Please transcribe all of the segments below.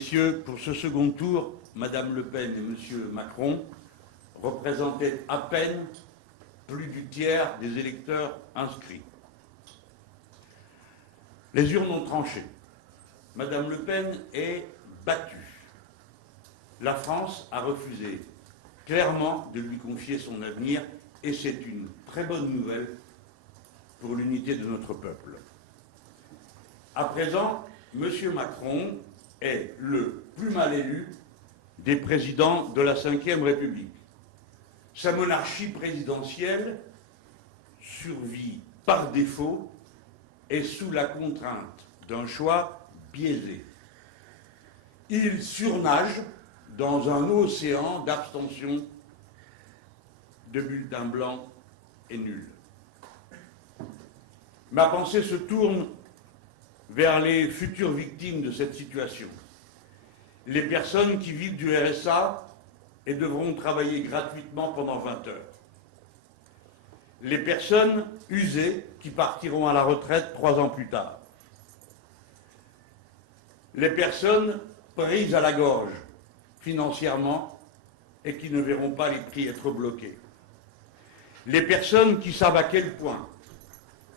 Messieurs, pour ce second tour, Madame Le Pen et Monsieur Macron représentaient à peine plus du tiers des électeurs inscrits. Les urnes ont tranché. Madame Le Pen est battue. La France a refusé clairement de lui confier son avenir et c'est une très bonne nouvelle pour l'unité de notre peuple. À présent, Monsieur Macron est le plus mal élu des présidents de la Ve République. Sa monarchie présidentielle survit par défaut et sous la contrainte d'un choix biaisé. Il surnage dans un océan d'abstention, de bulletins blancs et nuls. Ma pensée se tourne vers les futures victimes de cette situation. Les personnes qui vivent du RSA et devront travailler gratuitement pendant 20 heures. Les personnes usées qui partiront à la retraite 3 ans plus tard. Les personnes prises à la gorge financièrement et qui ne verront pas les prix être bloqués. Les personnes qui savent à quel point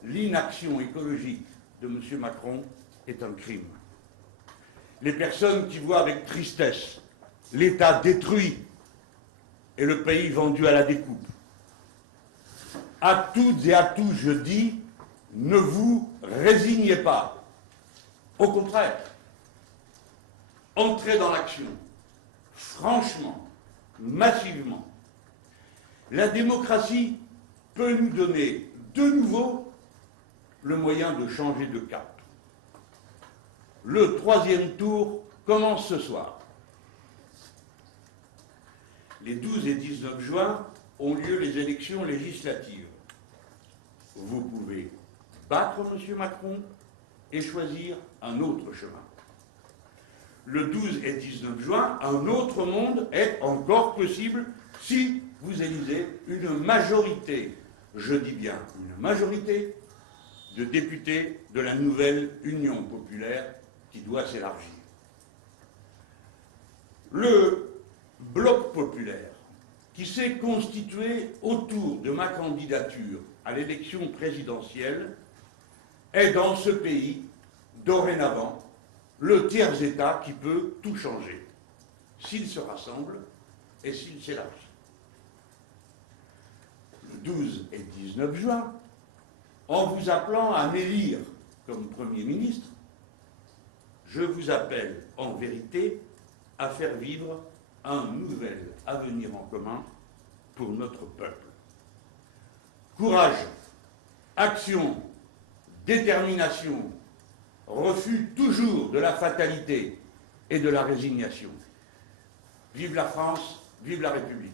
l'inaction écologique de M. Macron est un crime. Les personnes qui voient avec tristesse l'État détruit et le pays vendu à la découpe. À toutes et à tous, je dis, ne vous résignez pas. Au contraire, entrez dans l'action, franchement, massivement. La démocratie peut nous donner de nouveau le moyen de changer de cap. Le troisième tour commence ce soir. Les 12 et 19 juin ont lieu les élections législatives. Vous pouvez battre M. Macron et choisir un autre chemin. Le 12 et 19 juin, un autre monde est encore possible si vous élisez une majorité, je dis bien une majorité, de députés de la nouvelle Union populaire qui doit s'élargir. Le bloc populaire qui s'est constitué autour de ma candidature à l'élection présidentielle est dans ce pays, dorénavant, le tiers-État qui peut tout changer, s'il se rassemble et s'il s'élargit. Le 12 et 19 juin, en vous appelant à m'élire comme Premier ministre, je vous appelle en vérité à faire vivre un nouvel avenir en commun pour notre peuple. Courage, action, détermination, refus toujours de la fatalité et de la résignation. Vive la France, vive la République.